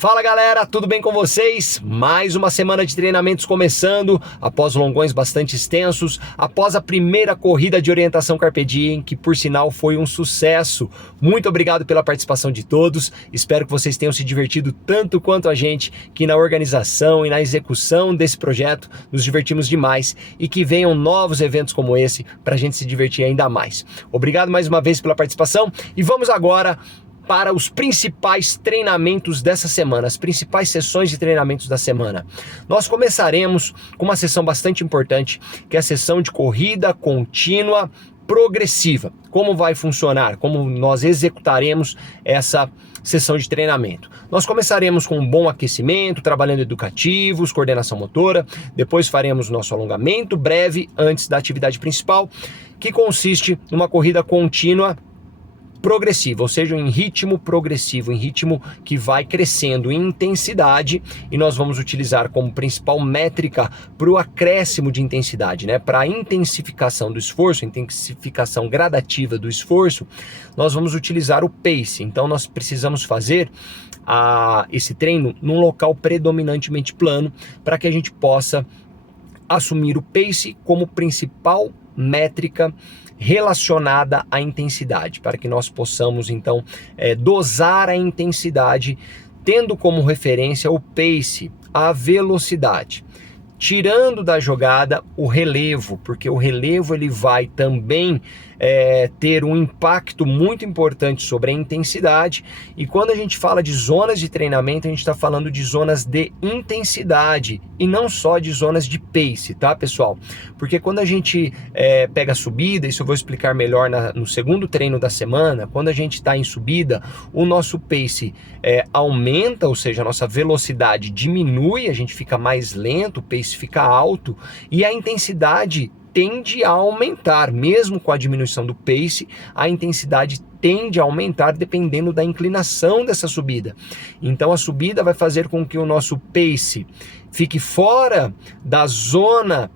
Fala galera, tudo bem com vocês? Mais uma semana de treinamentos começando, após longões bastante extensos, após a primeira corrida de orientação Carpe Diem, que por sinal foi um sucesso. Muito obrigado pela participação de todos, espero que vocês tenham se divertido tanto quanto a gente, que na organização e na execução desse projeto nos divertimos demais e que venham novos eventos como esse para a gente se divertir ainda mais. Obrigado mais uma vez pela participação e vamos agora para os principais treinamentos dessa semana, as principais sessões de treinamentos da semana. Nós começaremos com uma sessão bastante importante, que é a sessão de corrida contínua progressiva. Como vai funcionar? Como nós executaremos essa sessão de treinamento? Nós começaremos com um bom aquecimento, trabalhando educativos, coordenação motora, depois faremos nosso alongamento breve antes da atividade principal, que consiste numa corrida contínua progressiva, ou seja, em ritmo progressivo, em ritmo que vai crescendo em intensidade, e nós vamos utilizar como principal métrica para o acréscimo de intensidade, né? Para a intensificação do esforço, intensificação gradativa do esforço, nós vamos utilizar o pace. Então nós precisamos fazer esse treino num local predominantemente plano, para que a gente possa assumir o pace como principal métrica relacionada à intensidade, para que nós possamos então dosar a intensidade, tendo como referência o pace, a velocidade, tirando da jogada o relevo, porque o relevo ele vai também ter um impacto muito importante sobre a intensidade, e quando a gente fala de zonas de treinamento, a gente está falando de zonas de intensidade e não só de zonas de pace, tá pessoal? Porque quando a gente pega a subida, isso eu vou explicar melhor no segundo treino da semana, quando a gente está em subida, o nosso pace aumenta, ou seja, a nossa velocidade diminui, a gente fica mais lento, o pace fica alto e a intensidade tende a aumentar. Mesmo com a diminuição do pace, a intensidade tende a aumentar dependendo da inclinação dessa subida. Então a subida vai fazer com que o nosso pace fique fora da zona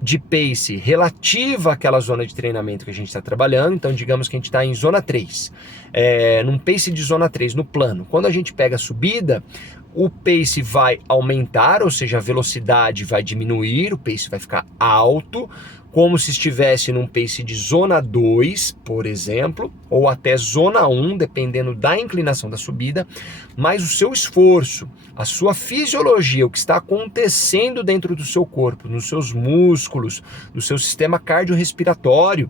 de pace relativa àquela zona de treinamento que a gente está trabalhando. Então digamos que a gente está em zona 3, num pace de zona 3 no plano. Quando a gente pega a subida, o pace vai aumentar, ou seja, a velocidade vai diminuir, o pace vai ficar alto, como se estivesse num pace de zona 2, por exemplo, ou até zona 1, dependendo da inclinação da subida, mas o seu esforço, a sua fisiologia, o que está acontecendo dentro do seu corpo, nos seus músculos, no seu sistema cardiorrespiratório,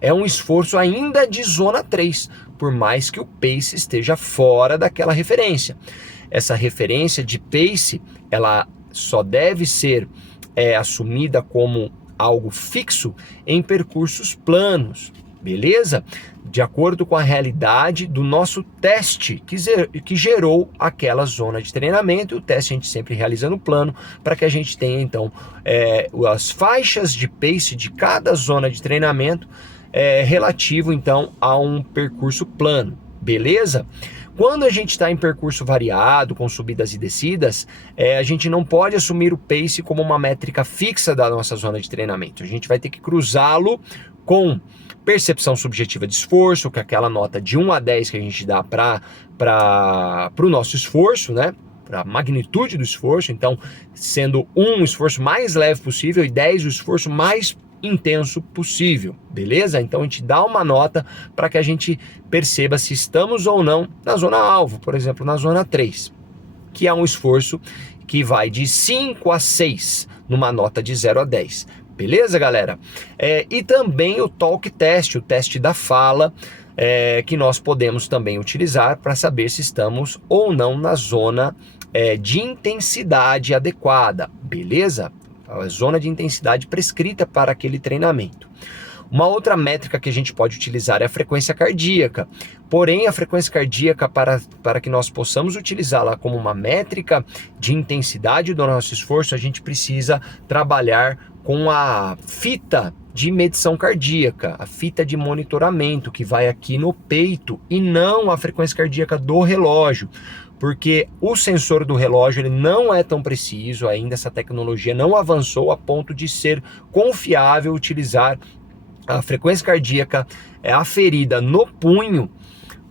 é um esforço ainda de zona 3, por mais que o pace esteja fora daquela referência. Essa referência de pace, ela só deve ser assumida como algo fixo em percursos planos, beleza? De acordo com a realidade do nosso teste que gerou aquela zona de treinamento. O teste a gente sempre realiza no plano, para que a gente tenha então as faixas de pace de cada zona de treinamento relativo então a um percurso plano, beleza? Quando a gente está em percurso variado, com subidas e descidas, a gente não pode assumir o pace como uma métrica fixa da nossa zona de treinamento. A gente vai ter que cruzá-lo com percepção subjetiva de esforço, que é aquela nota de 1 a 10 que a gente dá para o nosso esforço, né? Para a magnitude do esforço. Então, sendo 1 o esforço mais leve possível e 10 o esforço mais intenso possível, beleza? Então a gente dá uma nota para que a gente perceba se estamos ou não na zona alvo, por exemplo, na zona 3, que é um esforço que vai de 5 a 6, numa nota de 0 a 10, beleza, galera? E também o talk test, o teste da fala, que nós podemos também utilizar para saber se estamos ou não na zona de intensidade adequada, beleza? A zona de intensidade prescrita para aquele treinamento. Uma outra métrica que a gente pode utilizar é a frequência cardíaca. Porém, a frequência cardíaca, para que nós possamos utilizá-la como uma métrica de intensidade do nosso esforço, a gente precisa trabalhar com a fita de medição cardíaca, a fita de monitoramento que vai aqui no peito, e não a frequência cardíaca do relógio. Porque o sensor do relógio ele não é tão preciso ainda, essa tecnologia não avançou a ponto de ser confiável utilizar a frequência cardíaca aferida no punho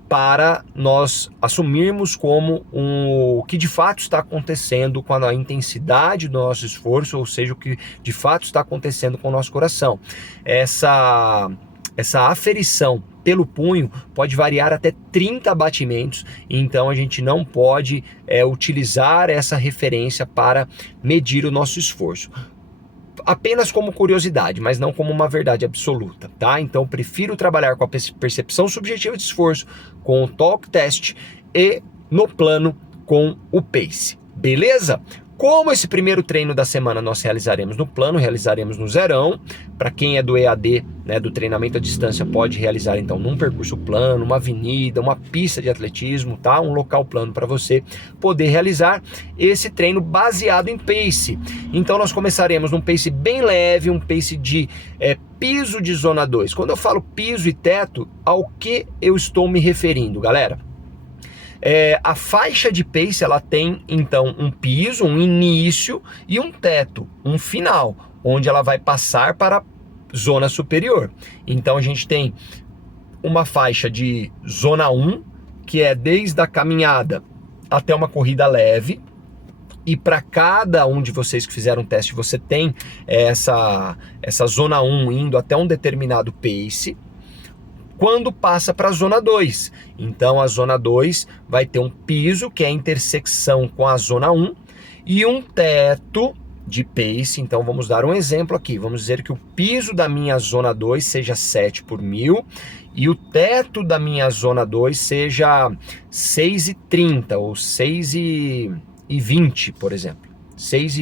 para nós assumirmos como o que de fato está acontecendo com a intensidade do nosso esforço, ou seja, o que de fato está acontecendo com o nosso coração. Essa aferição pelo punho pode variar até 30 batimentos, então a gente não pode utilizar essa referência para medir o nosso esforço. Apenas como curiosidade, mas não como uma verdade absoluta, tá? Então eu prefiro trabalhar com a percepção subjetiva de esforço, com o talk test e no plano com o pace, beleza? Como esse primeiro treino da semana nós realizaremos no plano, realizaremos no zerão. Para quem é do EAD, né, do treinamento à distância, pode realizar então num percurso plano, uma avenida, uma pista de atletismo, tá? Um local plano para você poder realizar esse treino baseado em pace. Então nós começaremos num pace bem leve, um pace de piso de zona 2. Quando eu falo piso e teto, ao que eu estou me referindo, galera? A faixa de pace ela tem então um piso, um início e um teto, um final, onde ela vai passar para a zona superior. Então a gente tem uma faixa de zona 1, que é desde a caminhada até uma corrida leve, e para cada um de vocês que fizeram o teste, você tem essa zona 1 indo até um determinado pace. Quando passa para a zona 2, então a zona 2 vai ter um piso, que é a intersecção com a zona 1, e um teto de pace. Então vamos dar um exemplo aqui, vamos dizer que o piso da minha zona 2 seja 7 por 1000, e o teto da minha zona 2 seja 6,30 ou 6,20, por exemplo. 6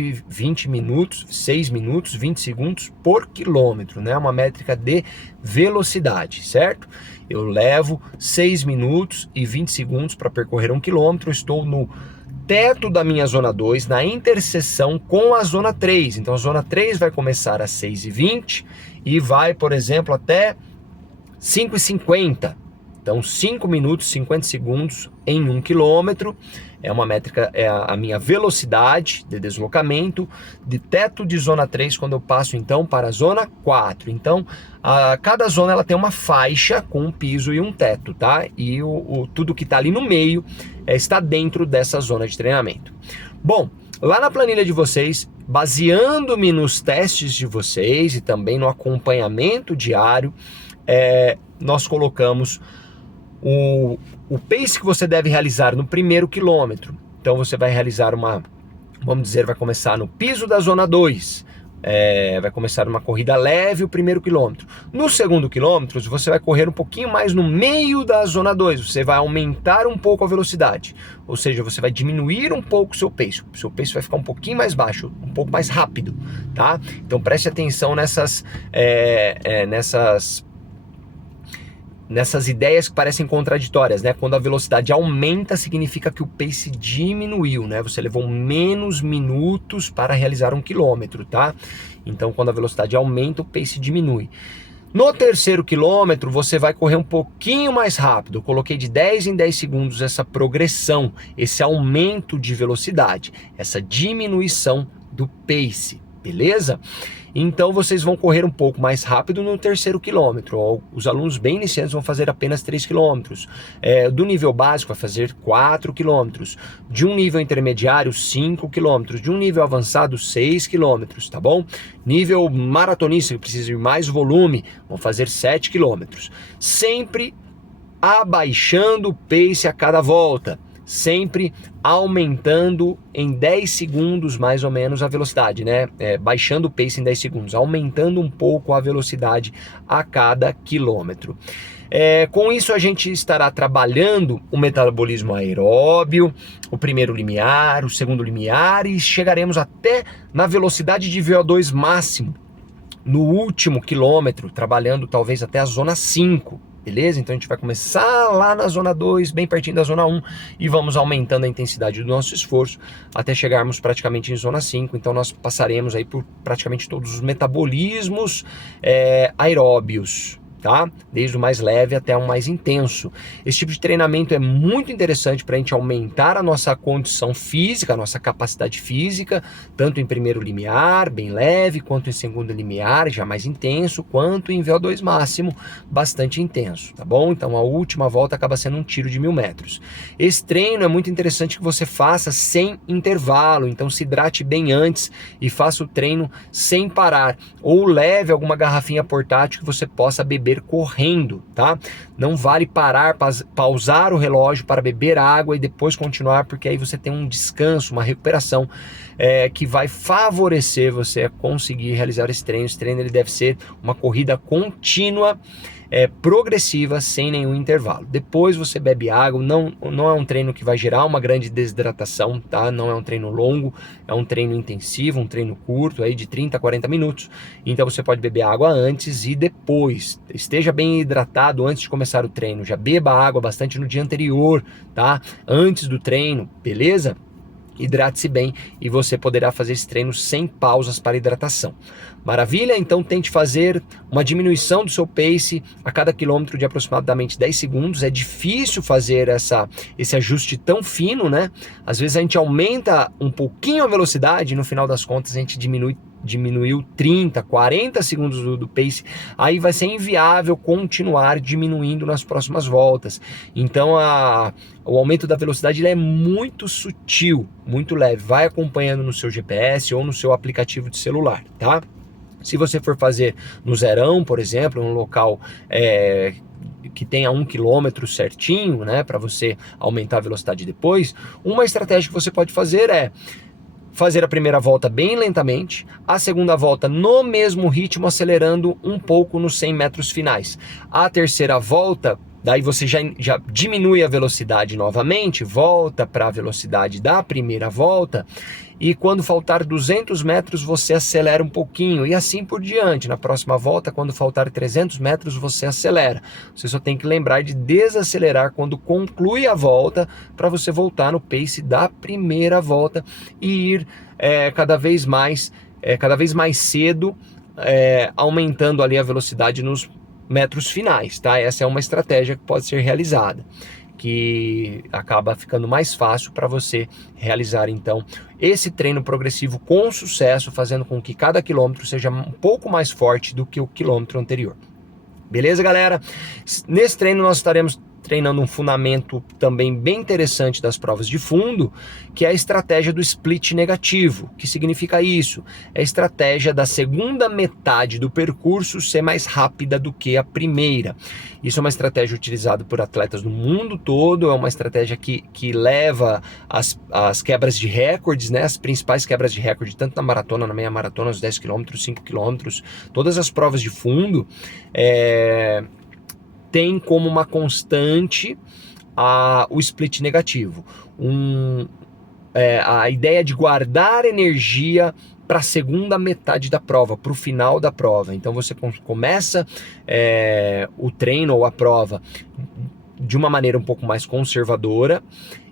minutos, 20 segundos por quilômetro, né? Uma métrica de velocidade, certo? Eu levo 6 minutos e 20 segundos para percorrer 1 quilômetro, eu estou no teto da minha zona 2, na interseção com a zona 3. Então a zona 3 vai começar às 6,20 e vai, por exemplo, até 5,50. Então 5 minutos, 50 segundos em 1 quilômetro. É uma métrica, é a minha velocidade de deslocamento, de teto de zona 3, quando eu passo então para a zona 4. Então, cada zona ela tem uma faixa com um piso e um teto, tá? E tudo que está ali no meio está dentro dessa zona de treinamento. Bom, lá na planilha de vocês, baseando-me nos testes de vocês e também no acompanhamento diário, nós colocamos o pace que você deve realizar no primeiro quilômetro. Então você vai realizar vamos dizer, vai começar no piso da zona 2, vai começar uma corrida leve o primeiro quilômetro. No segundo quilômetro você vai correr um pouquinho mais no meio da zona 2, você vai aumentar um pouco a velocidade, ou seja, você vai diminuir um pouco o seu pace vai ficar um pouquinho mais baixo, um pouco mais rápido, tá? Então preste atenção nessas ideias que parecem contraditórias, né? Quando a velocidade aumenta, significa que o pace diminuiu, né? Você levou menos minutos para realizar 1 quilômetro, tá? Então, quando a velocidade aumenta, o pace diminui. No terceiro quilômetro, você vai correr um pouquinho mais rápido. Eu coloquei de 10 em 10 segundos essa progressão, esse aumento de velocidade, essa diminuição do pace, beleza? Então vocês vão correr um pouco mais rápido no terceiro quilômetro. Os alunos bem iniciantes vão fazer apenas 3 quilômetros. Do nível básico vai fazer 4 quilômetros. De um nível intermediário, 5 quilômetros. De um nível avançado, 6 quilômetros, tá bom? Nível maratonista, que precisa de mais volume, vão fazer 7 quilômetros. Sempre abaixando o pace a cada volta. Sempre aumentando em 10 segundos mais ou menos a velocidade, né? Baixando o pace em 10 segundos, aumentando um pouco a velocidade a cada quilômetro. Com isso a gente estará trabalhando o metabolismo aeróbio, o primeiro limiar, o segundo limiar, e chegaremos até na velocidade de VO2 máximo no último quilômetro, trabalhando talvez até a zona 5. Beleza? Então a gente vai começar lá na zona 2, bem pertinho da zona 1, e vamos aumentando a intensidade do nosso esforço até chegarmos praticamente em zona 5. Então nós passaremos aí por praticamente todos os metabolismos aeróbios. tá? Desde o mais leve até o mais intenso. Esse tipo de treinamento é muito interessante para a gente aumentar a nossa condição física, a nossa capacidade física, tanto em primeiro limiar, bem leve, quanto em segundo limiar, já mais intenso, quanto em VO2 máximo, bastante intenso, tá bom? Então a última volta acaba sendo um tiro de 1000 metros. Esse treino é muito interessante que você faça sem intervalo, então se hidrate bem antes e faça o treino sem parar, ou leve alguma garrafinha portátil que você possa beber correndo, tá? Não vale parar, pausar o relógio para beber água e depois continuar, porque aí você tem um descanso, uma recuperação que vai favorecer você a conseguir realizar esse treino. Esse treino ele deve ser uma corrida contínua, progressiva, sem nenhum intervalo. Depois você bebe água, não é um treino que vai gerar uma grande desidratação, tá? Não é um treino longo, é um treino intensivo, um treino curto, aí de 30 a 40 minutos. Então você pode beber água antes e depois. Esteja bem hidratado antes de começar o treino, já beba água bastante no dia anterior, tá? Antes do treino, beleza? Hidrate-se bem e você poderá fazer esse treino sem pausas para hidratação. Maravilha? Então tente fazer uma diminuição do seu pace a cada quilômetro de aproximadamente 10 segundos. É difícil fazer esse ajuste tão fino, né? Às vezes a gente aumenta um pouquinho a velocidade e no final das contas a gente diminuiu 30, 40 segundos do pace, aí vai ser inviável continuar diminuindo nas próximas voltas. Então o aumento da velocidade ele é muito sutil, muito leve, vai acompanhando no seu GPS ou no seu aplicativo de celular, tá? Se você for fazer no zerão, por exemplo, um local que tenha 1 quilômetro certinho, né, para você aumentar a velocidade depois, uma estratégia que você pode fazer é fazer a primeira volta bem lentamente, a segunda volta no mesmo ritmo, acelerando um pouco nos 100 metros finais. A terceira volta, daí você já diminui a velocidade novamente, volta para a velocidade da primeira volta, e quando faltar 200 metros você acelera um pouquinho, e assim por diante. Na próxima volta, quando faltar 300 metros, você acelera. Você só tem que lembrar de desacelerar quando conclui a volta, para você voltar no pace da primeira volta e ir cada vez mais cedo, aumentando ali a velocidade nos metros finais, tá? Essa é uma estratégia que pode ser realizada, que acaba ficando mais fácil para você realizar então esse treino progressivo com sucesso, fazendo com que cada quilômetro seja um pouco mais forte do que o quilômetro anterior. Beleza, galera? Nesse treino nós estaremos treinando um fundamento também bem interessante das provas de fundo, que é a estratégia do split negativo. O que significa isso? É a estratégia da segunda metade do percurso ser mais rápida do que a primeira. Isso é uma estratégia utilizada por atletas no mundo todo, é uma estratégia que leva as quebras de recordes, né? As principais quebras de recorde, tanto na maratona, na meia maratona, os 10 km, 5 km, todas as provas de fundo, tem como uma constante o split negativo. A ideia de guardar energia para a segunda metade da prova, para o final da prova. Então você começa o treino ou a prova de uma maneira um pouco mais conservadora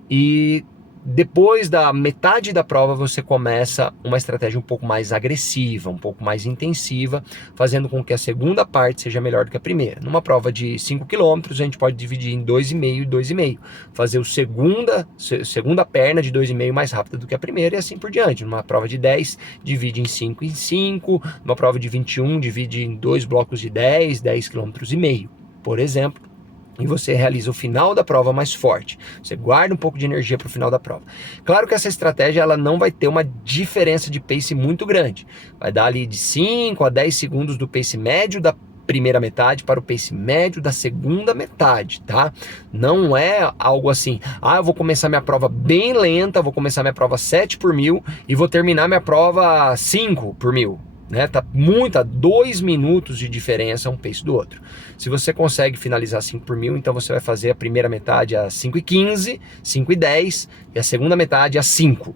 e depois da metade da prova você começa uma estratégia um pouco mais agressiva, um pouco mais intensiva, fazendo com que a segunda parte seja melhor do que a primeira. Numa prova de 5 km, a gente pode dividir em 2,5 e 2,5. Fazer a segunda perna de 2,5 mais rápida do que a primeira e assim por diante. Numa prova de 10, divide em 5 em 5. Numa prova de 21, divide em 2 blocos de 10 km e meio, por exemplo. E você realiza o final da prova mais forte. Você guarda um pouco de energia para o final da prova. Claro que essa estratégia ela não vai ter uma diferença de pace muito grande. Vai dar ali de 5 a 10 segundos do pace médio da primeira metade para o pace médio da segunda metade, tá? Não é algo assim, eu vou começar minha prova bem lenta, vou começar minha prova 7 por 1000 e vou terminar minha prova 5 por 1000. Né? Tá muito a 2 minutos de diferença um pace do outro. Se você consegue finalizar 5 por 1000, então você vai fazer a primeira metade a 5,15, 5,10 e a segunda metade a 5.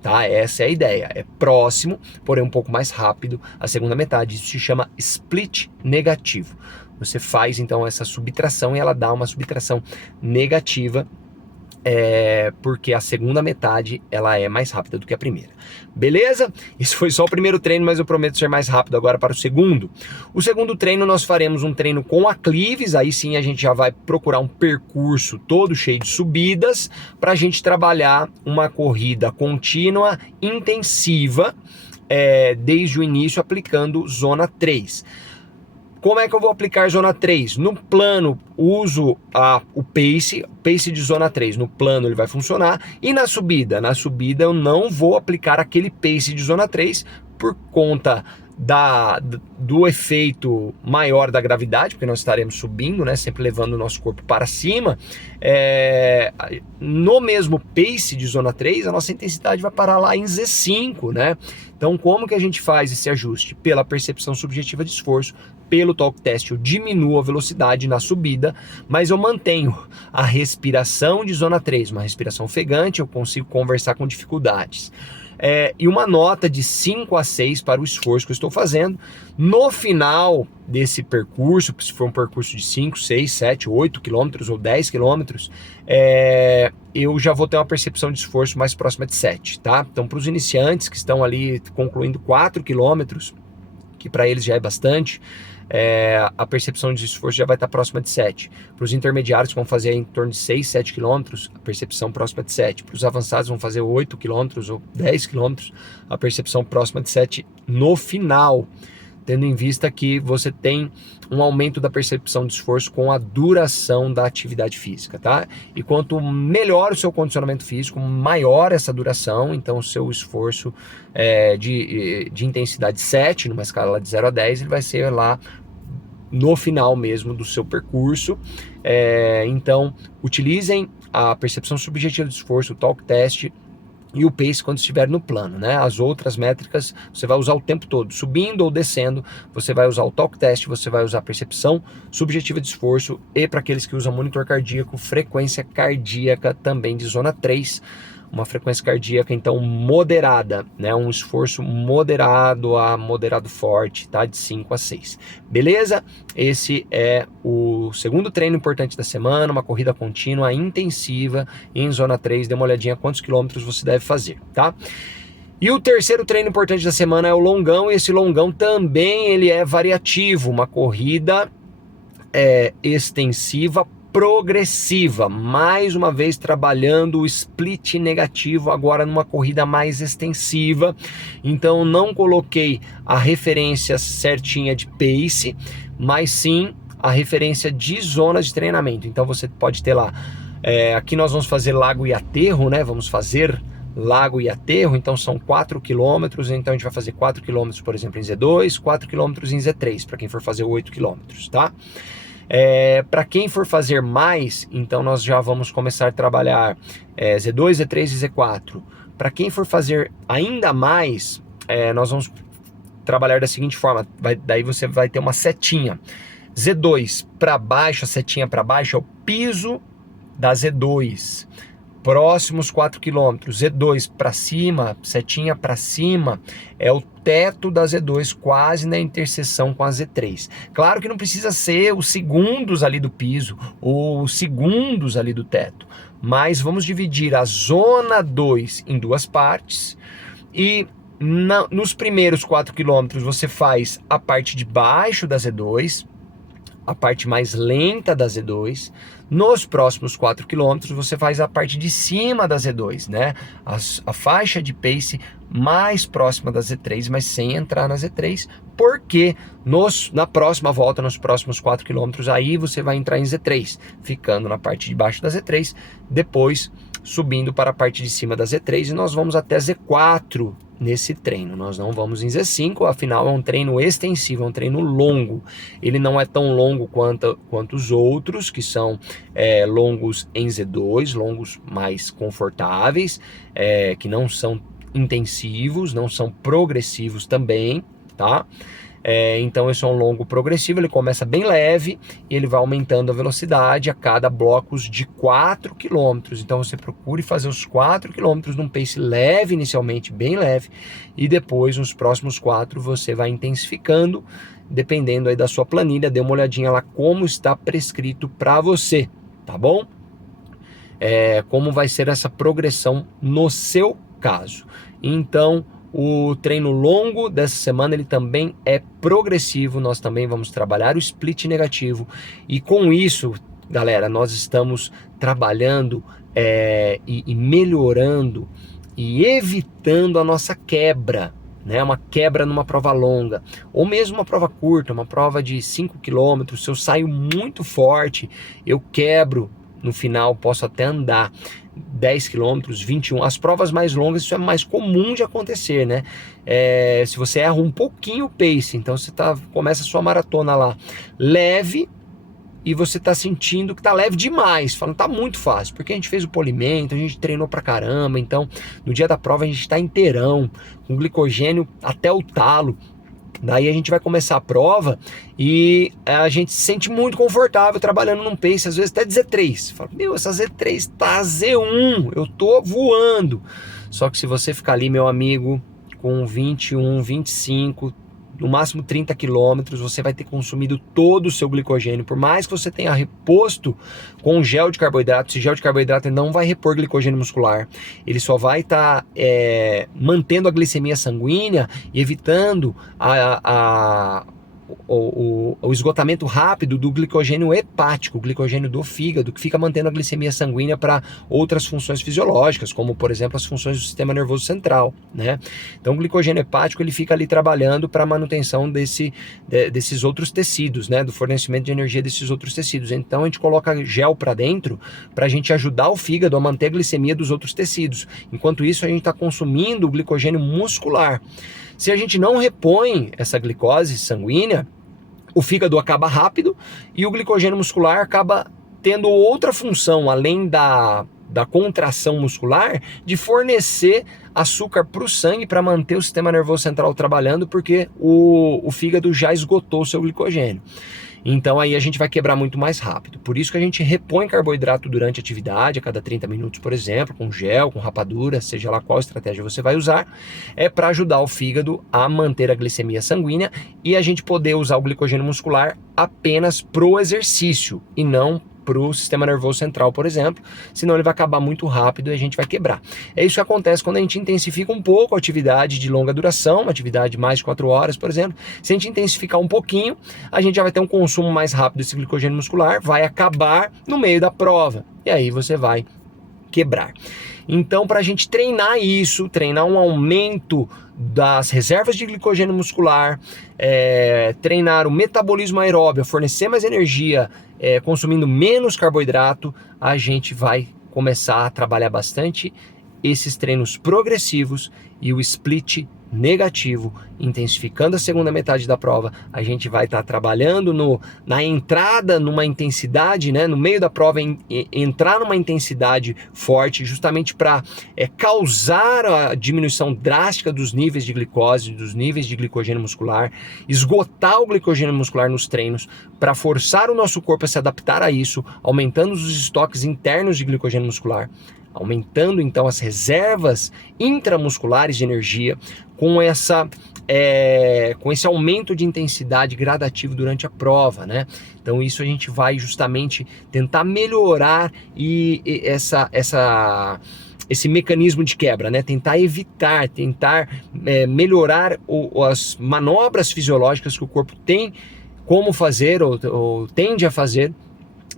Tá? Essa é a ideia. É próximo, porém um pouco mais rápido a segunda metade. Isso se chama split negativo. Você faz então essa subtração e ela dá uma subtração negativa porque a segunda metade ela é mais rápida do que a primeira. Beleza? Isso foi só o primeiro treino, mas eu prometo ser mais rápido agora para o segundo. O segundo treino nós faremos um treino com aclives, aí sim a gente já vai procurar um percurso todo cheio de subidas para a gente trabalhar uma corrida contínua, intensiva, desde o início aplicando zona 3. Como é que eu vou aplicar zona 3? No plano, uso o pace de zona 3. No plano ele vai funcionar. E na subida? Na subida eu não vou aplicar aquele pace de zona 3 por conta do efeito maior da gravidade, porque nós estaremos subindo, né, sempre levando o nosso corpo para cima. No mesmo pace de zona 3, a nossa intensidade vai parar lá em Z5, né? Então, como que a gente faz esse ajuste? Pela percepção subjetiva de esforço, pelo talk test, eu diminuo a velocidade na subida, mas eu mantenho a respiração de zona 3, uma respiração ofegante, eu consigo conversar com dificuldades. E uma nota de 5 a 6 para o esforço que eu estou fazendo. No final desse percurso, se for um percurso de 5, 6, 7, 8 quilômetros ou 10 quilômetros, eu já vou ter uma percepção de esforço mais próxima de 7, tá? Então, para os iniciantes que estão ali concluindo 4 quilômetros, que para eles já é bastante, a percepção de esforço já vai estar próxima de 7. Para os intermediários que vão fazer em torno de 6, 7 quilômetros, a percepção próxima de 7. Para os avançados vão fazer 8 quilômetros ou 10 quilômetros, a percepção próxima de 7 no final, tendo em vista que você tem um aumento da percepção de esforço com a duração da atividade física, tá? E quanto melhor o seu condicionamento físico, maior essa duração, então o seu esforço de intensidade 7, numa escala de 0 a 10, ele vai ser lá no final mesmo do seu percurso. Então, utilizem a percepção subjetiva de esforço, o talk test e o pace quando estiver no plano, né? As outras métricas você vai usar o tempo todo, subindo ou descendo, você vai usar o talk test, você vai usar a percepção subjetiva de esforço e, para aqueles que usam monitor cardíaco, frequência cardíaca também de zona 3, uma frequência cardíaca então moderada, né? Um esforço moderado a moderado forte, tá? De 5 a 6. Beleza? Esse é o segundo treino importante da semana, uma corrida contínua, intensiva, em zona 3. Dê uma olhadinha quantos quilômetros você deve fazer, tá? E o terceiro treino importante da semana é o longão, e esse longão também ele é variativo, uma corrida extensiva, progressiva, mais uma vez trabalhando o split negativo agora numa corrida mais extensiva. Então não coloquei a referência certinha de pace, mas sim a referência de zonas de treinamento. Então você pode ter lá, aqui nós vamos fazer lago e aterro, né? Vamos fazer lago e aterro, então são 4 quilômetros, então a gente vai fazer 4 quilômetros, por exemplo, em Z2, 4 quilômetros em Z3, para quem for fazer 8 quilômetros, tá? Para quem for fazer mais, então nós já vamos começar a trabalhar Z2, Z3 e Z4. Para quem for fazer ainda mais, nós vamos trabalhar da seguinte forma, daí você vai ter uma setinha. Z2 para baixo, a setinha para baixo é o piso da Z2. Próximos 4 km, Z2 para cima, setinha para cima, é o teto da Z2, quase na interseção com a Z3. Claro que não precisa ser os segundos ali do piso, ou os segundos ali do teto, mas vamos dividir a zona 2 em duas partes, e nos primeiros 4 km você faz a parte de baixo da Z2, a parte mais lenta da Z2. Nos próximos 4 km você faz a parte de cima da Z2, né? A faixa de pace mais próxima da Z3, mas sem entrar na Z3, porque na próxima volta, nos próximos 4 km, aí você vai entrar em Z3, ficando na parte de baixo da Z3, depois subindo para a parte de cima da Z3, e nós vamos até Z4 nesse treino. Nós não vamos em Z5, afinal é um treino extensivo, é um treino longo. Ele não é tão longo quanto os outros, que são longos em Z2, longos mais confortáveis, que não são intensivos, não são progressivos também, tá? Então esse é um longo progressivo, ele começa bem leve e ele vai aumentando a velocidade a cada blocos de 4 km. Então você procure fazer os 4 km num pace leve inicialmente, bem leve, e depois nos próximos 4 você vai intensificando, dependendo aí da sua planilha. Dê uma olhadinha lá como está prescrito para você, tá bom? como vai ser essa progressão no seu caso. Então, o treino longo dessa semana ele também é progressivo, nós também vamos trabalhar o split negativo e com isso, galera, nós estamos trabalhando e melhorando e evitando a nossa quebra, né? Uma quebra numa prova longa, ou mesmo uma prova curta, uma prova de 5 km, se eu saio muito forte, eu quebro no final, posso até andar 10 km, 21, as provas mais longas isso é mais comum de acontecer, né? Se você erra um pouquinho o pace, então você começa a sua maratona lá leve, e você está sentindo que está leve demais, falando tá muito fácil, porque a gente fez o polimento, a gente treinou pra caramba, então no dia da prova a gente está inteirão, com glicogênio até o talo. Daí a gente vai começar a prova e a gente se sente muito confortável trabalhando num pace, às vezes até de Z3. Fala, meu, essa Z3 tá Z1, eu tô voando. Só que se você ficar ali, meu amigo, com 21, 25, no máximo 30 quilômetros, você vai ter consumido todo o seu glicogênio. Por mais que você tenha reposto com gel de carboidrato, esse gel de carboidrato não vai repor glicogênio muscular. Ele só vai estar mantendo a glicemia sanguínea e evitando o esgotamento rápido do glicogênio hepático, o glicogênio do fígado, que fica mantendo a glicemia sanguínea para outras funções fisiológicas, como por exemplo as funções do sistema nervoso central, né? Então o glicogênio hepático ele fica ali trabalhando para a manutenção desses outros tecidos, né? Do fornecimento de energia desses outros tecidos. Então a gente coloca gel para dentro para a gente ajudar o fígado a manter a glicemia dos outros tecidos. Enquanto isso a gente está consumindo o glicogênio muscular. Se a gente não repõe essa glicose sanguínea, o fígado acaba rápido e o glicogênio muscular acaba tendo outra função, além da contração muscular, de fornecer açúcar para o sangue para manter o sistema nervoso central trabalhando, porque o fígado já esgotou o seu glicogênio. Então aí a gente vai quebrar muito mais rápido. Por isso que a gente repõe carboidrato durante a atividade, a cada 30 minutos, por exemplo, com gel, com rapadura, seja lá qual estratégia você vai usar, para ajudar o fígado a manter a glicemia sanguínea e a gente poder usar o glicogênio muscular apenas pro exercício e não para o sistema nervoso central, por exemplo, senão ele vai acabar muito rápido e a gente vai quebrar. É isso que acontece quando a gente intensifica um pouco a atividade de longa duração, uma atividade de mais de 4 horas, por exemplo. Se a gente intensificar um pouquinho, a gente já vai ter um consumo mais rápido desse glicogênio muscular, vai acabar no meio da prova, e aí você vai quebrar. Então, para a gente treinar isso, treinar um aumento das reservas de glicogênio muscular, treinar o metabolismo aeróbio, fornecer mais energia, consumindo menos carboidrato, a gente vai começar a trabalhar bastante esses treinos progressivos e o split negativo, intensificando a segunda metade da prova. A gente vai estar trabalhando na entrada numa intensidade, né, no meio da prova, entrar numa intensidade forte, justamente para causar a diminuição drástica dos níveis de glicose, dos níveis de glicogênio muscular, esgotar o glicogênio muscular nos treinos, para forçar o nosso corpo a se adaptar a isso, aumentando os estoques internos de glicogênio muscular, aumentando então as reservas intramusculares de energia, com esse aumento de intensidade gradativo durante a prova, né? Então isso a gente vai justamente tentar melhorar esse mecanismo de quebra, né? Tentar evitar, melhorar as manobras fisiológicas que o corpo tem como fazer ou tende a fazer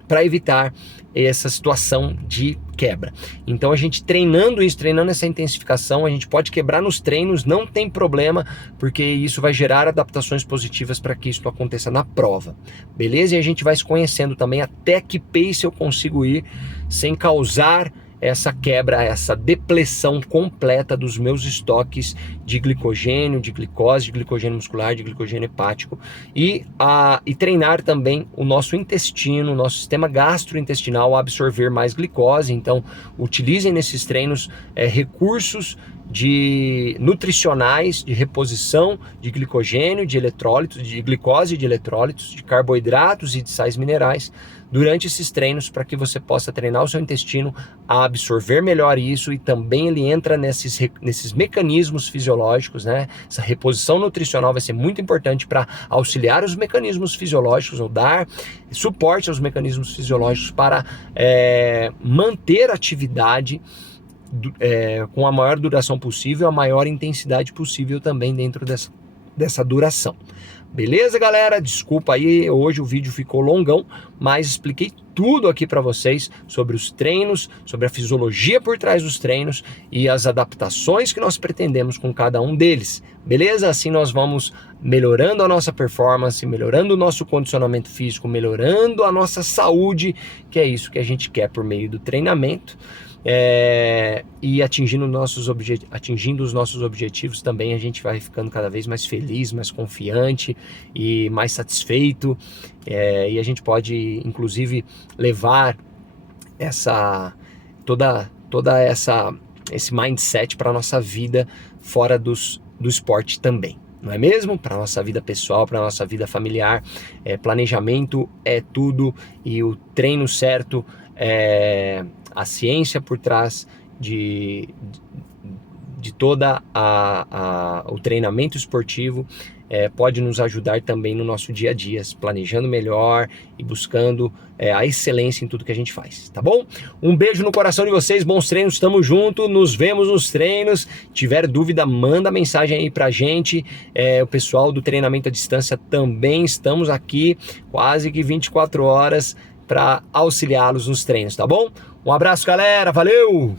para evitar essa situação de quebra. Então a gente treinando essa intensificação, a gente pode quebrar nos treinos, não tem problema, porque isso vai gerar adaptações positivas para que isso aconteça na prova, beleza? E a gente vai se conhecendo também até que pace eu consigo ir sem causar essa quebra, essa depleção completa dos meus estoques de glicogênio, de glicose, de glicogênio muscular, de glicogênio hepático e treinar também o nosso intestino, o nosso sistema gastrointestinal a absorver mais glicose. Então utilizem nesses treinos recursos de nutricionais, de reposição de glicogênio, de eletrólitos, de glicose, de eletrólitos, de carboidratos e de sais minerais durante esses treinos, para que você possa treinar o seu intestino a absorver melhor isso, e também ele entra nesses mecanismos fisiológicos, né? Essa reposição nutricional vai ser muito importante para auxiliar os mecanismos fisiológicos, ou dar suporte aos mecanismos fisiológicos para manter a atividade com a maior duração possível, a maior intensidade possível também dentro dessa duração. Beleza, galera? Desculpa aí, hoje o vídeo ficou longão, mas expliquei tudo aqui para vocês sobre os treinos, sobre a fisiologia por trás dos treinos e as adaptações que nós pretendemos com cada um deles. Beleza? Assim nós vamos melhorando a nossa performance, melhorando o nosso condicionamento físico, melhorando a nossa saúde, que é isso que a gente quer por meio do treinamento. E atingindo os nossos objetivos também, a gente vai ficando cada vez mais feliz, mais confiante e mais satisfeito, e a gente pode inclusive levar esse mindset para a nossa vida fora do esporte também, não é mesmo? Para a nossa vida pessoal, para a nossa vida familiar. Planejamento é tudo, e o treino certo, a ciência por trás de toda o treinamento esportivo pode nos ajudar também no nosso dia a dia, planejando melhor e buscando a excelência em tudo que a gente faz, tá bom? Um beijo no coração de vocês, bons treinos, tamo junto, nos vemos nos treinos. Tiver dúvida, manda mensagem aí pra gente. O pessoal do treinamento à distância também estamos aqui quase que 24 horas para auxiliá-los nos treinos, tá bom? Um abraço, galera, valeu!